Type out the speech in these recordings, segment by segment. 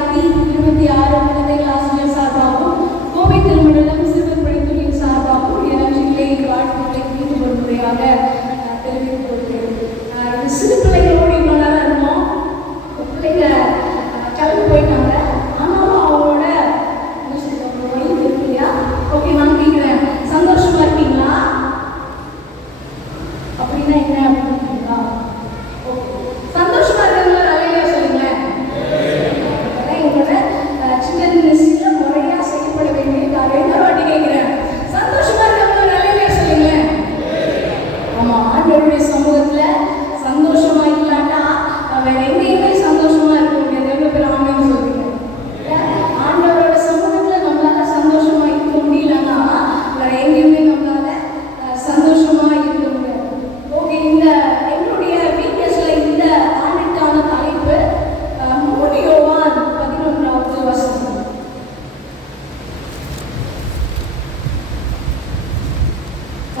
2026 குழந்தைகள் ஆசிரியர் சார்பாகவும் கோவை திருமணம் சிறுவர் பணித்துறையின் சார்பாகவும் எனர்ஜிகளை வாழ்த்துக்களை மீண்டும் ஒரு முறையாக தெரிவித்துக் கொள்கிறேன். இது சிறு பிள்ளைகளோடு இவ்வளோ நேரம் இருந்தோம். பிள்ளைங்க கிளம்பி போயிட்டாங்க. ஆனாலும் அவங்களோட வழி இருக்கு இல்லையா? ஓகே, நான் கேட்குறேன், சந்தோஷமா இருக்கீங்களா? அப்படின்னா என்ன அப்படின்னா சந்தோஷமா இருக்கிறவங்க நிறைய சொல்லுங்களேன். எங்களோட சின்ன முறையா செய்யப்பட வேண்டிய காரியம். இன்னொரு வாட்டி கேட்கிறேன், சந்தோஷமா இருக்கிறவங்க நிறைய சொல்லுங்களேன். ஆமா, ஆண்டவருடைய சமூகத்துல சந்தோஷமா இல்லாட்டா வேற எங்கேயுமே சந்தோஷமா இருக்க முடியாது. எவ்வளவு பேர் ஆமைன்னு சொல்றீங்க? ஆண்டவரோட சமூகத்துல நம்மளால சந்தோஷமா இருக்க முடியலன்னா வேற எங்கேயுமே நம்மளால சந்தோஷமா இருக்க முடியாது. ஓகே, இந்த என்னுடைய வீடியோஸ்ல இந்த ஆண்டுக்கான தலைப்பு 3 யோவான் 11வது வசனம்.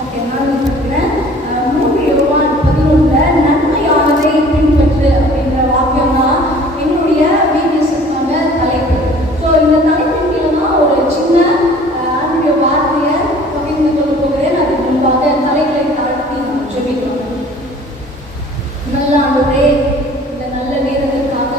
ஓகே, நான் சொல்றேன் 3 யோவான் 11 நன்மையானதை பின்பற்று அப்படிங்கிற வாக்கியம் தான் என்னுடைய வீடியோஸுக்கான தலைப்பு. ஸோ இந்த தலைப்பின் கீழே தான் ஒரு சின்ன ஆண்டுடைய வார்த்தையை பகிர்ந்து கொள்ள போகிறேன். அதுக்கு முன்பாக தலைகளை தாழ்த்தி நாம் ஜெபிக்கலாம். நல்ல ஆண்டவரே, இந்த நல்ல நேரத்திற்காக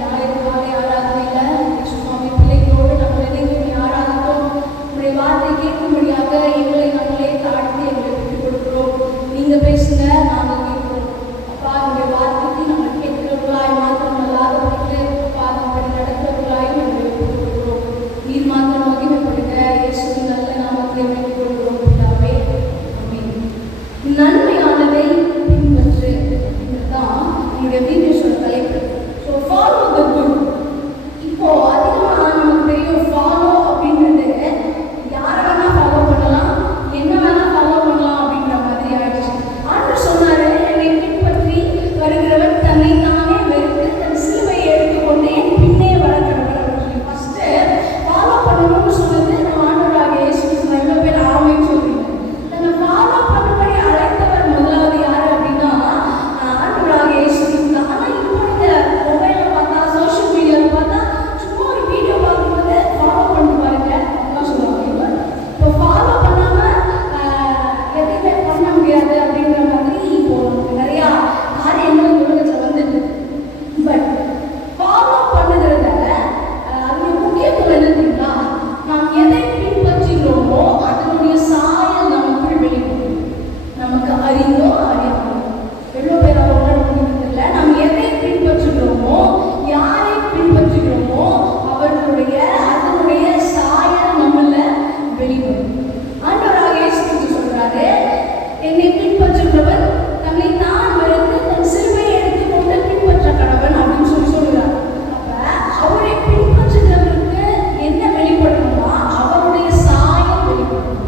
ஞாயிறு காலை ஆராதனையில் சுவாமி பிள்ளைகளோடு நாங்கள் இணைந்து ஆராதித்தோம். உங்களுடைய வார்த்தை கேட்கும்படியாக எங்களை நாங்களே தாழ்த்தி எங்களை விட்டுக் கொடுக்கிறோம். நீங்கள் பேசுங்க, நாங்கள் கேட்கிறோம். அப்பா, உங்களுடைய வார்த்தைக்கு நாங்கள் கேட்கிறவர்களாய் மாத்திரம் அல்லாதவர்களே பாதப்படி நடக்கிறவர்களாயும் எங்களை விட்டுக் கொடுக்கிறோம். நீர் மாத்திரம் மகிமைப்படுங்க. இயேசுவின் நல்ல நாமத்தை விட்டுக் கொடுக்கிறோம். பிதாவே, ஆமென். நன்மையானதை பின்பற்று தான் என்னுடைய வீடியோஸோட தலைப்பு. So follow the good. இப்போ அதிகமாக நமக்கு தெரியும், ஃபாலோ அப்படின்றது யாரை வேணா ஃபாலோ பண்ணலாம், என்ன வேணா ஃபாலோ பண்ணலாம் அப்படின்ற மாதிரி ஆயிடுச்சு. ஆண்டவர் சொன்னாரு, என்னை பின்பற்றி வருகிறவன் தன்னை தானே வெறுத்து தன் சிலுவையை எடுத்துக்கொண்டு என் பின்னே வளர்க்கிறவன் அப்படின்னு சொல்லி ஃபர்ஸ்ட் ஃபாலோ பண்ணணும்னு சொன்னது நம்ம ஆண்டவராகிய இயேசு கிறிஸ்து. எவ்வளோ பேர் ஆமைன்னு சொல்றீங்க? தன்னை ஃபாலோ பண்ணும்படி அழைத்தவர் முதலாவது யாரு அப்படின்னா ஆண்டவராகிய இயேசு கிறிஸ்து தான். ஆனால் இப்போ நீங்க மொபைல்ல பார்த்தா, சோஷியல் மீடியாவில் பார்த்தா, சும்மா ஒரு வீடியோ பார்க்கும்போது ஃபாலோ பண்ணி பாருங்க அப்படிலாம் சொல்லுவாங்க. இப்போ ஃபாலோ பண்ணாம எதையுமே பண்ண முடியாது அப்படிங்கிற மாதிரி இப்போ நிறையா காரியங்கள் இந்த உலகத்தில் வந்துட்டு. பட் ஃபாலோ பண்ணுறத அதனுடைய முக்கியத்துவம் என்ன தெரியுங்களா? நாம் எதை பின்பற்றுகிறோமோ அதனுடைய சாயல் நமக்குள் வெளிப்படும். நமக்கு அறிந்தோ அறியாமோ எவ்வளோ பேர் அவங்களோட முடிவதில்லை. நாம் எதை பின்பற்றுகிறோமோ, யாரை பின்பற்றுகிறோமோ அவர்களுடைய அதனுடைய சாயல் நம்மள வெளிப்படும். ஆண்டவராக இயேசு கிறிஸ்து சொல்றாரு, என்னை பின்பற்றுகிறவன் தன்னை தான் வெறுத்து தன் சிலுவையை எடுத்துக்கொண்டு பின்பற்ற கடவன் அப்படின்னு சொல்லுறாரு. அப்ப அவரை பின்பற்றுகிறவருக்கு என்ன வெளிப்படணும்னா அவருடைய சாயல் வெளிப்படும்.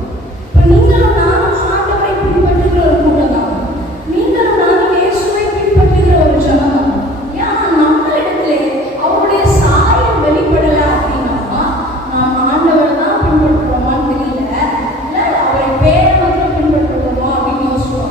இப்ப நீங்களும் நானும் ஆண்டவரை பின்பற்றுகிற ஒரு கூட்டம் தான். நீங்களும் நானும் இயேசுவை பின்பற்றுகிற ஒரு ஜனம் தான். ஏன்னா நம்மளிடத்திலே அவருடைய சாயல் வெளிப்படல அப்படின்னா நாம் ஆண்டவரை தான் பின்பற்றுறோமான்னு தெரியல, இல்லை அவரை பேரை மட்டும் பின்பற்றுறோமா அப்படின்னு யோசிச்சுவோம்.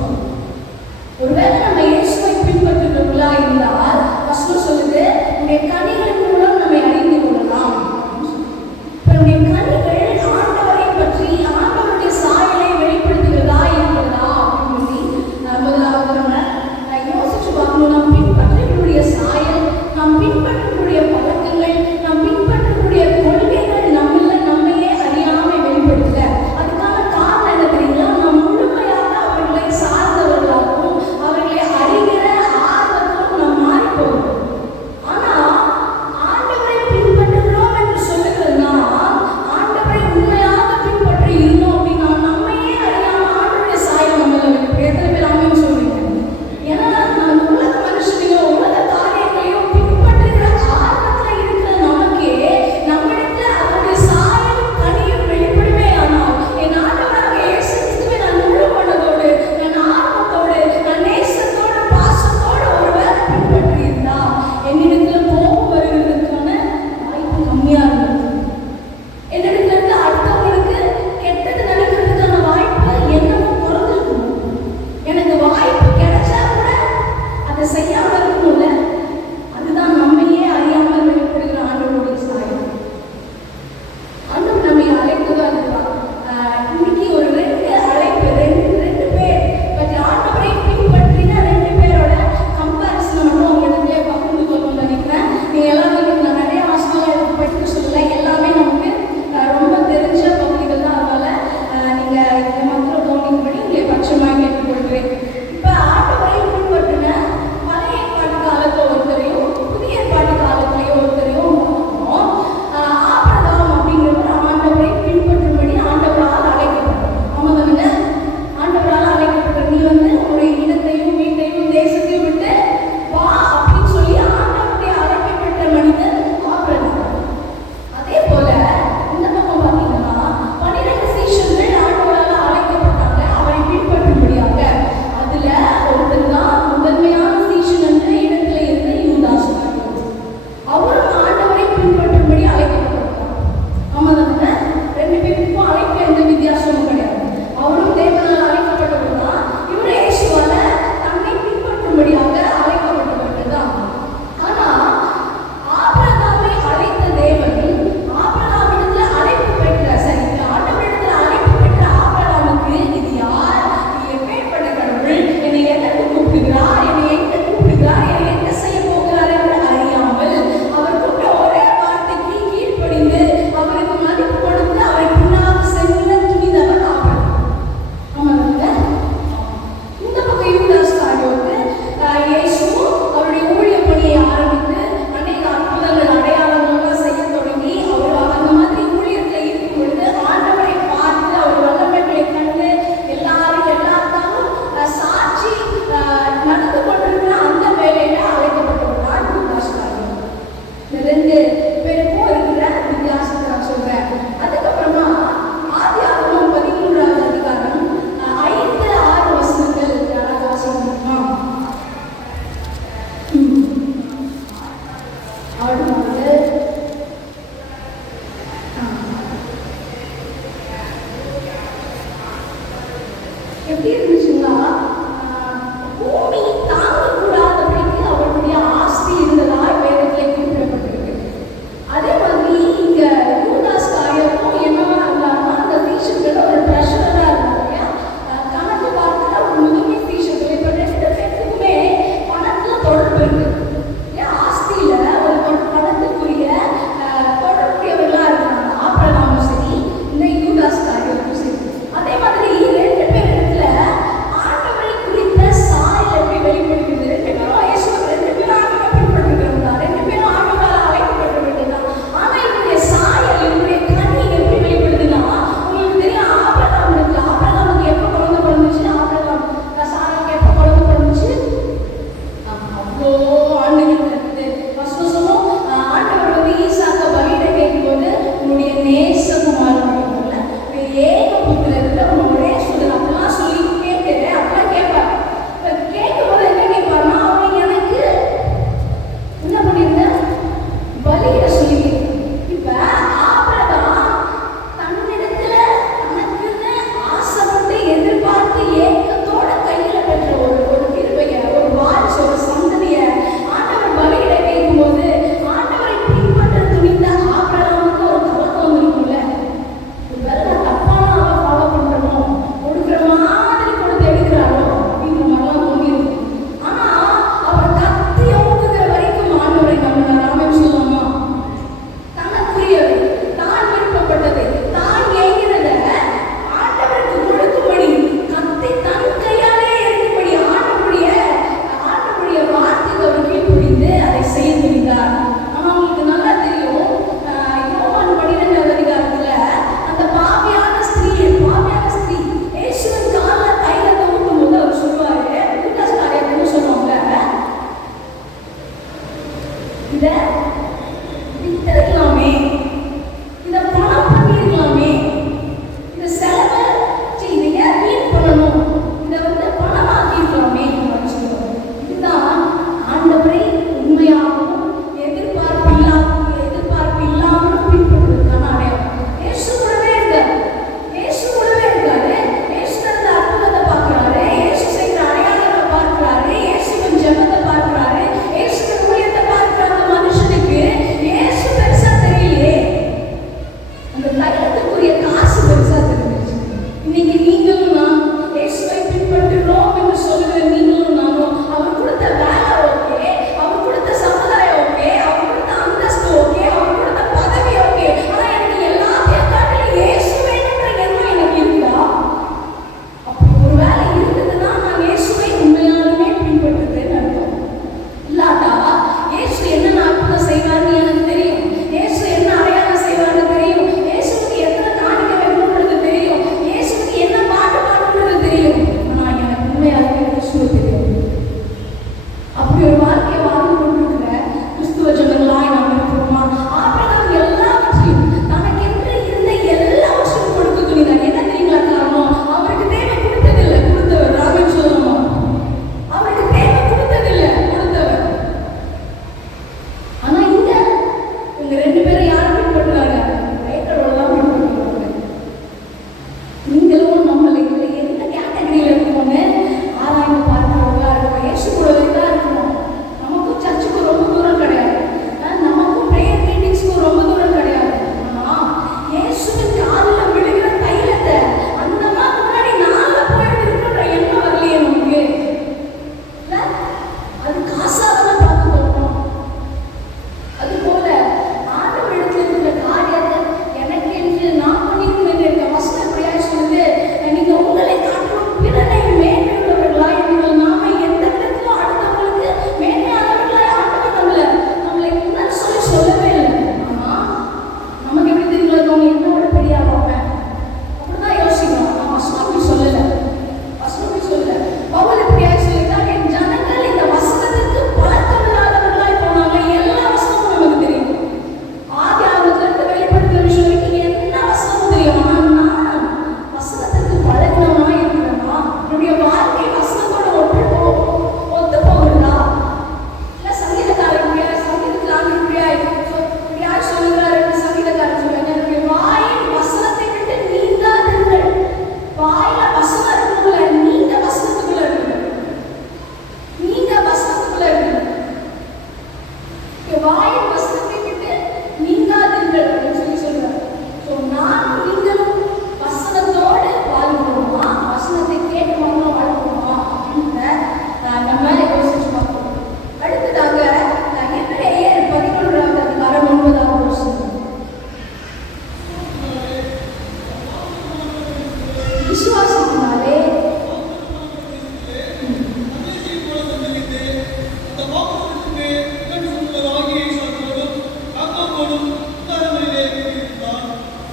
வாக்குத்தத்தத்துக்கு உடன் சொல்வதாகிய ஈசாக்கோடும் யாக்கோபோடும் உத்தாரங்களிலே கூறியிருந்தான்.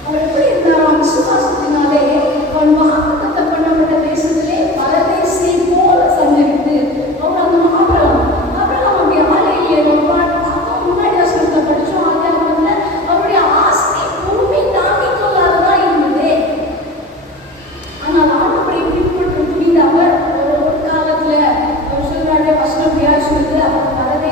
அவர் எப்படி இருந்தாராம்? விசுவாசத்தினாலே அவன் வாக்குத்தத்தம் பண்ணப்பட்ட தேசத்திலே பரதேசி போல சஞ்சரித்து அவர் அந்த ஆபிரகாம் அப்படி ஆலையிலே முன்னாடி வசனத்தை படிச்சோம். ஆதியாகமத்துல அவருடைய ஆஸ்தி பூமி தாங்கிக் கொள்ளாததான் இருந்தது. ஆனால் ஆண்டவரை பின்பற்ற துணிந்த அவர் ஒரு காலத்துல அவர் சொல்றாரு, வசனம் சொல்லுது, அவர் பரதேசி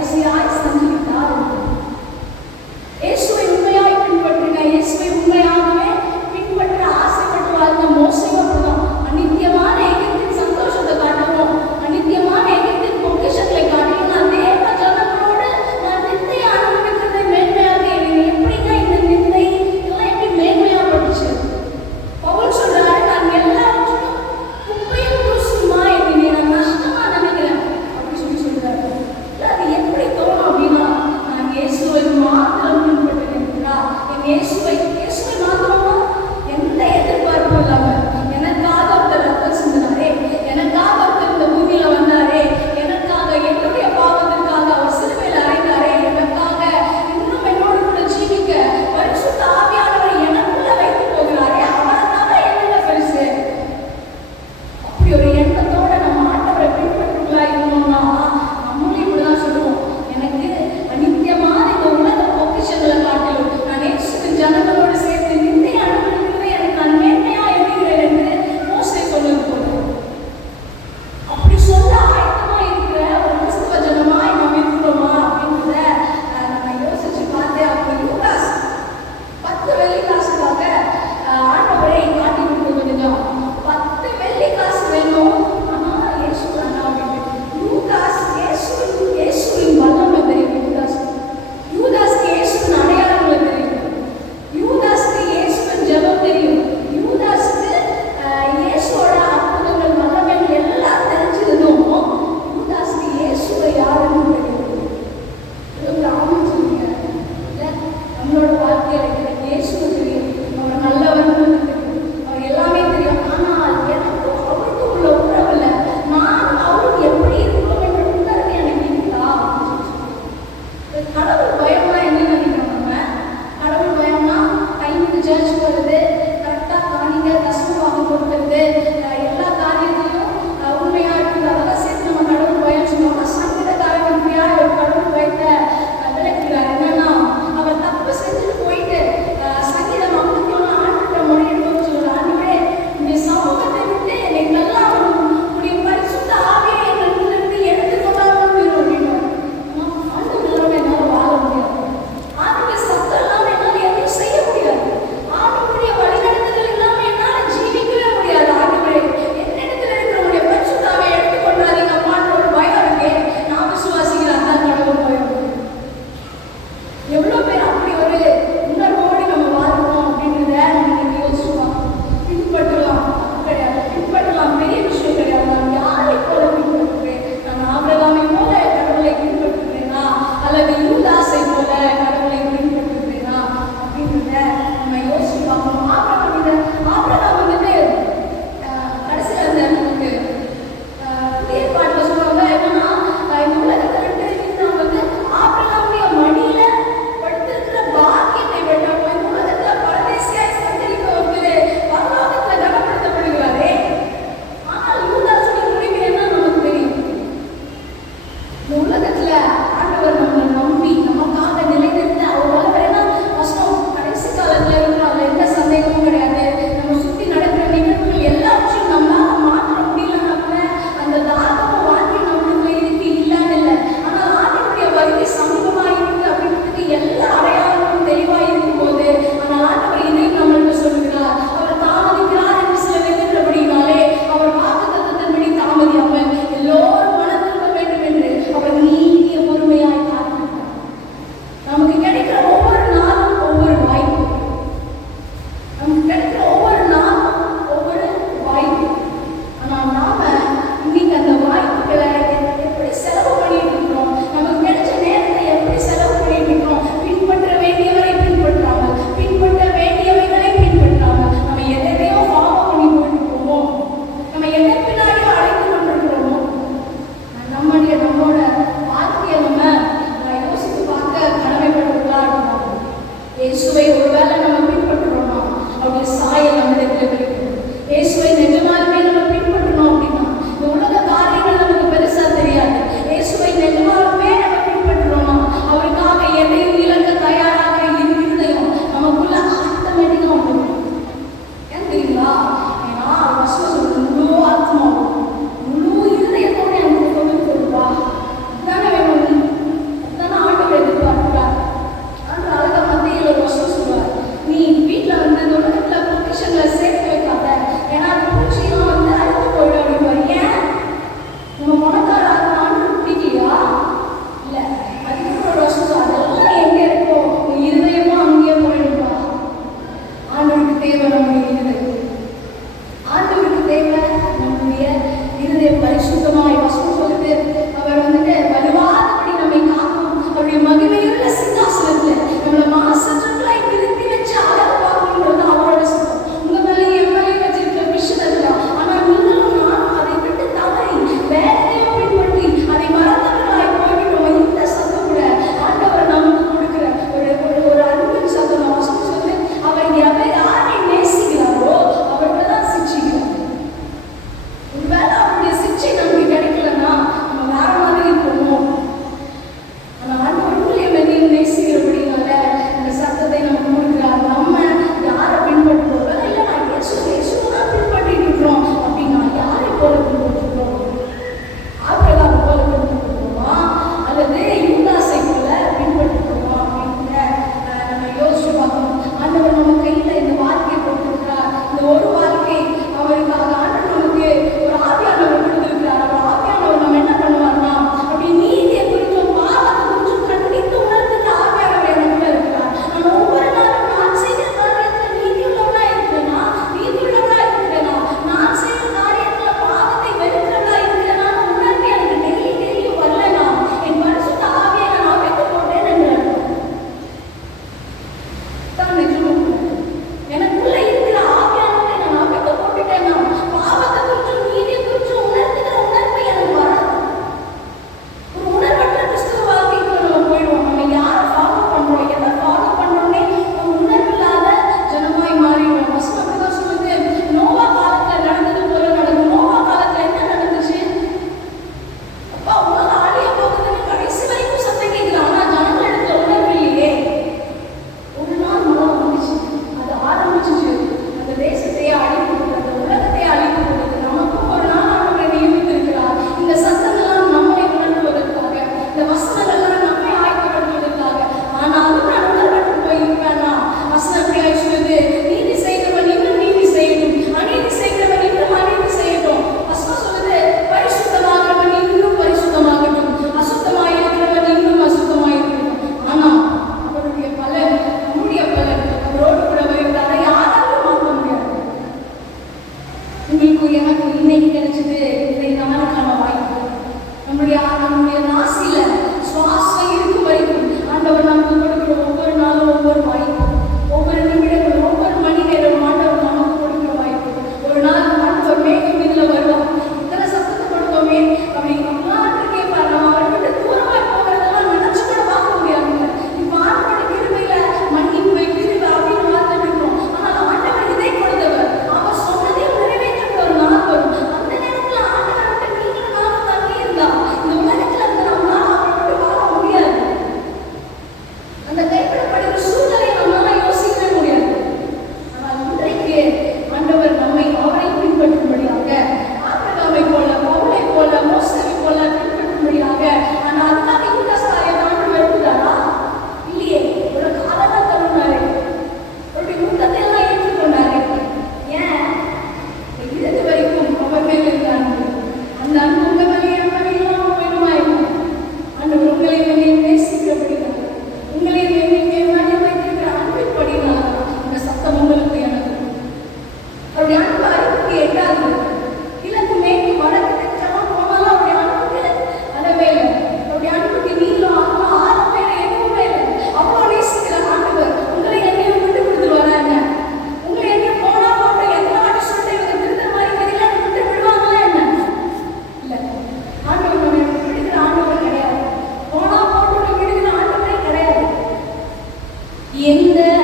எந்த